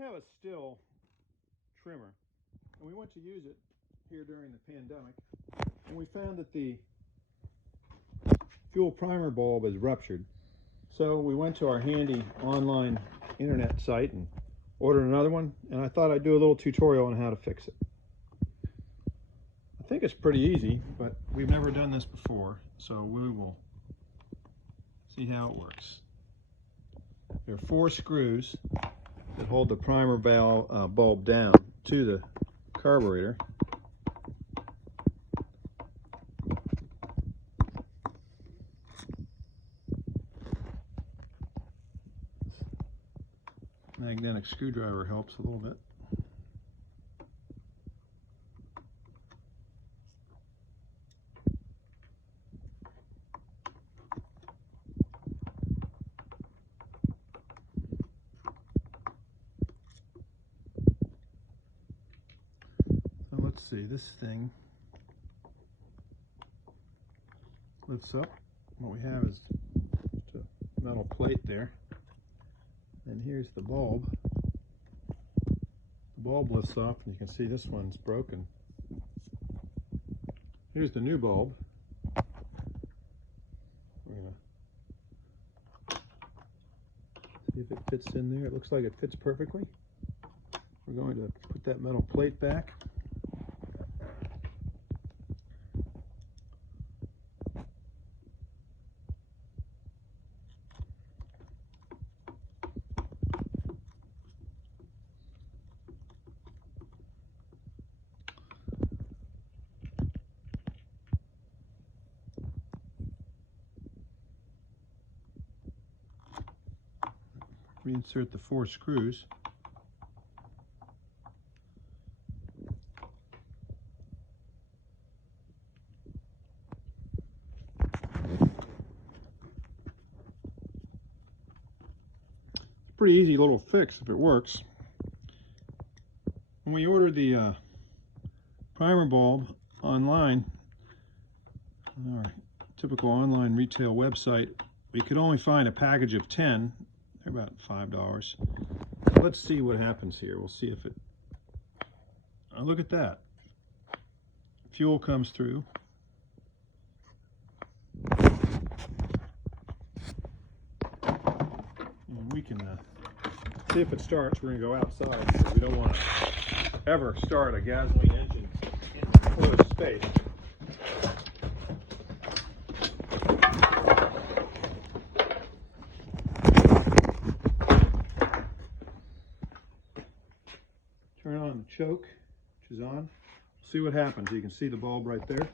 have a Stihl trimmer, and we went to use it here during the pandemic, and we found that the fuel primer bulb is ruptured. So we went to our handy online internet site and ordered another one, and I thought I'd do a little tutorial on how to fix it. I think it's pretty easy, but we've never done this before, so we will see how it works. There are 4 screws that hold the primer bulb down to the carburetor. Magnetic screwdriver helps a little bit. So let's see, this thing lifts up. What we have is just a metal plate there. And here's the bulb. The bulb lifts up, and you can see this one's broken. Here's the new bulb. We're going to see if it fits in there. It looks like it fits perfectly. We're going to put that metal plate back. Reinsert the 4 screws. It's a pretty easy little fix if it works. When we ordered the primer bulb online, on our typical online retail website, we could only find a package of 10. They're about $5. Let's see what happens here. We'll see if it... Oh, look at that. Fuel comes through. And we can see if it starts. We're going to go outside because we don't want to ever start a gasoline engine in a closed space. Turn on the choke, which is on. See what happens. You can see the bulb right there.